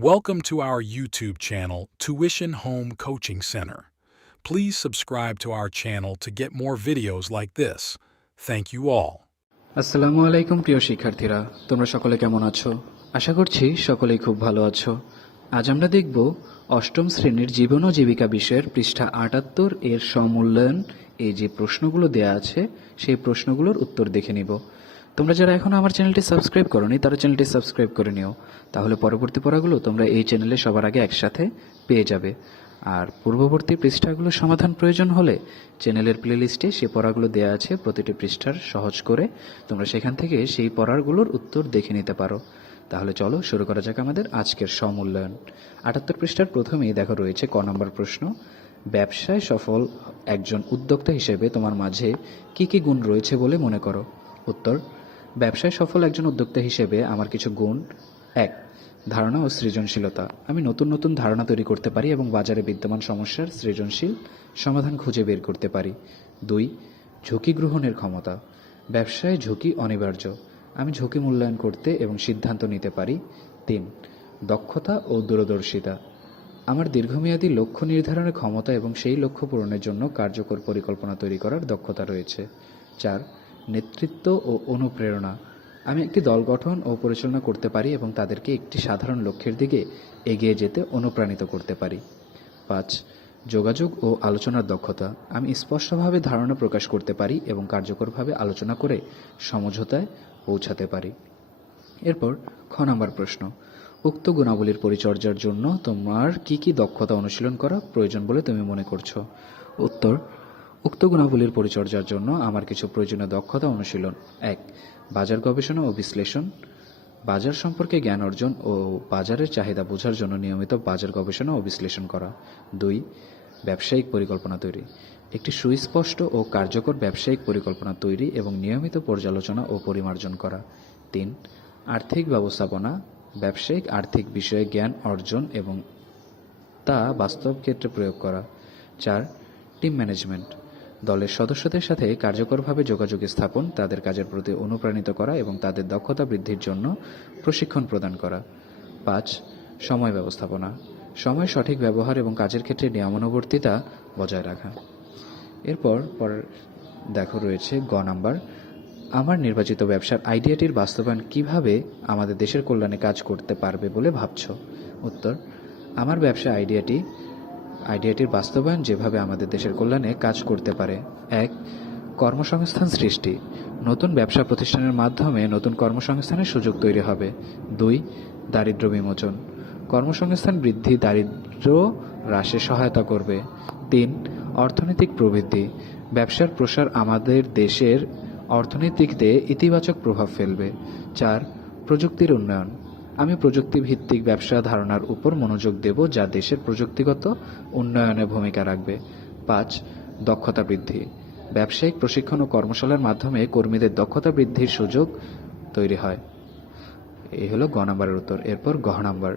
Welcome to our YouTube channel, Tuition Home Coaching Center. Please subscribe to our channel to get more videos like this. Thank you all. আসসালামু আলাইকুম প্রিয় শিক্ষার্থীরা তোমরা সকলে কেমন আছো আশা করছি সকলেই খুব ভালো আছো আজ আমরা দেখব অষ্টম শ্রেণির জীবন ও জীবিকা বিষয়ের পৃষ্ঠা আটাত্তর এর সমূল্যায়ন এই যে প্রশ্নগুলো দেয়া আছে সেই প্রশ্নগুলোর উত্তর দেখে নিব তোমরা যারা এখনও আমার চ্যানেলটি সাবস্ক্রাইব করনি, তারা চ্যানেলটি সাবস্ক্রাইব করে নিও। তাহলে পরবর্তী পড়াগুলো তোমরা এই চ্যানেলে সবার আগে একসাথে পেয়ে যাবে। আর পূর্ববর্তী পৃষ্ঠাগুলোর সমাধান প্রয়োজন হলে চ্যানেলের প্লেলিস্টে সে পড়াগুলো দেওয়া আছে, প্রতিটি পৃষ্ঠার সহজ করে তোমরা সেখান থেকে সেই পড়াগুলোর উত্তর দেখে নিতে পারো। তাহলে চলো শুরু করা যাক আমাদের আজকের সমূল্যায়ন। আটাত্তর পৃষ্ঠার প্রথমেই দেখো রয়েছে ক নম্বর প্রশ্ন, ব্যবসায় সফল একজন উদ্যোক্তা হিসেবে তোমার মাঝে কি কি গুণ রয়েছে বলে মনে করো? উত্তর ব্যবসায় সফল একজন উদ্যোক্তা হিসেবে আমার কিছু গুণ। এক, ধারণা ও সৃজনশীলতা। আমি নতুন নতুন ধারণা তৈরি করতে পারি এবং বাজারে বিদ্যমান সমস্যার সৃজনশীল সমাধান খুঁজে বের করতে পারি। দুই, ঝুঁকি গ্রহণের ক্ষমতা। ব্যবসায় ঝুঁকি অনিবার্য। আমি ঝুঁকি মূল্যায়ন করতে এবং সিদ্ধান্ত নিতে পারি। তিন, দক্ষতা ও দূরদর্শিতা। আমার দীর্ঘমেয়াদী লক্ষ্য নির্ধারণের ক্ষমতা এবং সেই লক্ষ্য পূরণের জন্য কার্যকর পরিকল্পনা তৈরি করার দক্ষতা রয়েছে। চার নেতৃত্ব ও অনুপ্রেরণা। আমি একটি দল গঠন ও পরিচালনা করতে পারি এবং তাদেরকে একটি সাধারণ লক্ষ্যের দিকে এগিয়ে যেতে অনুপ্রাণিত করতে পারি। পাঁচ, যোগাযোগ ও আলোচনার দক্ষতা। আমি স্পষ্টভাবে ধারণা প্রকাশ করতে পারি এবং কার্যকরভাবে আলোচনা করে সমঝোতায় পৌঁছাতে পারি। এরপর খ নাম্বার প্রশ্ন। উক্ত গুণাবলীর পরিচর্যার জন্য তোমার কি কি দক্ষতা অনুশীলন করা প্রয়োজন বলে তুমি মনে করছ? উত্তর উক্ত গুণাবলীর পরিচর্যার জন্য আমার কিছু প্রয়োজনীয় দক্ষতা অনুশীলন। এক, বাজার গবেষণা ও বিশ্লেষণ। বাজার সম্পর্কে জ্ঞান অর্জন ও বাজারের চাহিদা বোঝার জন্য নিয়মিত বাজার গবেষণা ও বিশ্লেষণ করা। দুই, ব্যবসায়িক পরিকল্পনা তৈরি। একটি সুস্পষ্ট ও কার্যকর ব্যবসায়িক পরিকল্পনা তৈরি এবং নিয়মিত পর্যালোচনা ও পরিমার্জন করা। তিন, আর্থিক ব্যবস্থাপনা। ব্যবসায়িক আর্থিক বিষয়ে জ্ঞান অর্জন এবং তা বাস্তব ক্ষেত্রে প্রয়োগ করা। চার, টিম ম্যানেজমেন্ট। দলের সদস্যদের সাথে কার্যকরভাবে যোগাযোগ স্থাপন, তাদের কাজের প্রতি অনুপ্রাণিত করা এবং তাদের দক্ষতা বৃদ্ধির জন্য প্রশিক্ষণ প্রদান করা। পাঁচ, সময় ব্যবস্থাপনা। সময় সঠিক ব্যবহার এবং কাজের ক্ষেত্রে নিয়মানুবর্তিতা বজায় রাখা। এরপর পর দেখো রয়েছে গ নাম্বার। আমার নির্বাচিত ব্যবসার আইডিয়াটির বাস্তবায়ন কীভাবে আমাদের দেশের কল্যাণে কাজ করতে পারবে বলে ভাবছ? উত্তর, আমার ব্যবসা আইডিয়াটি আইডিয়াটির বাস্তবায়ন যেভাবে আমাদের দেশের কল্যাণে কাজ করতে পারে। এক, কর্মসংস্থান সৃষ্টি। নতুন ব্যবসা প্রতিষ্ঠানের মাধ্যমে নতুন কর্মসংস্থানের সুযোগ তৈরি হবে। দুই দারিদ্র বিমোচন। কর্মসংস্থান বৃদ্ধি দারিদ্র হ্রাসে সহায়তা করবে। তিন, অর্থনৈতিক প্রবৃদ্ধি। ব্যবসার প্রসার আমাদের দেশের অর্থনীতিতে ইতিবাচক প্রভাব ফেলবে। চার, প্রযুক্তির উন্নয়ন। আমি প্রযুক্তিভিত্তিক ব্যবসা ধারণার উপর মনোযোগ দেব যা দেশের প্রযুক্তিগত উন্নয়নে ভূমিকা রাখবে। পাঁচ, দক্ষতা বৃদ্ধি। ব্যবসায়িক প্রশিক্ষণ ও কর্মশালার মাধ্যমে কর্মীদের দক্ষতা বৃদ্ধির সুযোগ তৈরি হয়। এই হলো গ নাম্বারের উত্তর। এরপর গহ নাম্বার।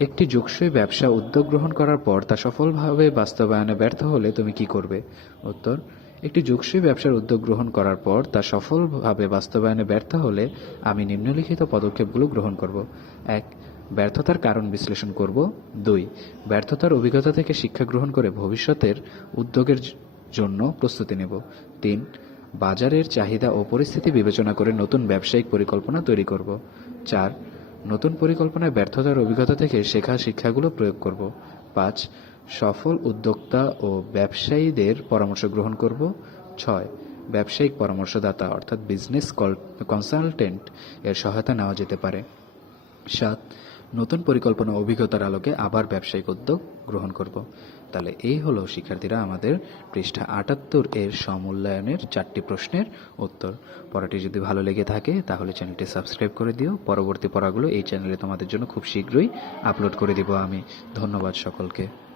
একটি যোগসই ব্যবসা উদ্যোগ গ্রহণ করার পর তা সফলভাবে বাস্তবায়নে ব্যর্থ হলে তুমি কি করবে? উত্তর একটি যোগসই ব্যবসার উদ্যোগ গ্রহণ করার পর তা সফলভাবে বাস্তবায়নে ব্যর্থ হলে আমি নিম্নলিখিত পদক্ষেপগুলো গ্রহণ করব। এক, ব্যর্থতার কারণ বিশ্লেষণ করব। দুই, ব্যর্থতার অভিজ্ঞতা থেকে শিক্ষা গ্রহণ করে ভবিষ্যতের উদ্যোগের জন্য প্রস্তুতি নেব। তিন, বাজারের চাহিদা ও পরিস্থিতি বিবেচনা করে নতুন ব্যবসায়িক পরিকল্পনা তৈরি করব। চার, নতুন পরিকল্পনায় ব্যর্থতার অভিজ্ঞতা থেকে শেখা শিক্ষাগুলো প্রয়োগ করব। পাঁচ সফল উদ্যোক্তা ও ব্যবসায়ীদের পরামর্শ গ্রহণ করব। ছয়, ব্যবসায়িক পরামর্শদাতা অর্থাৎ বিজনেস কনসালটেন্ট এর সহায়তা নেওয়া যেতে পারে। সাত, নতুন পরিকল্পনা অভিজ্ঞতার আলোকে আবার ব্যবসায়িক উদ্যোগ গ্রহণ করব। তাহলে এই হলো শিক্ষার্থীরা আমাদের পৃষ্ঠা আটাত্তর এর সমূল্যায়নের চারটি প্রশ্নের উত্তর। পড়াটি যদি ভালো লেগে থাকে, তাহলে চ্যানেলটি সাবস্ক্রাইব করে দিও। পরবর্তী পড়াগুলো এই চ্যানেলে তোমাদের জন্য খুব শীঘ্রই আপলোড করে দিব আমি। ধন্যবাদ সকলকে।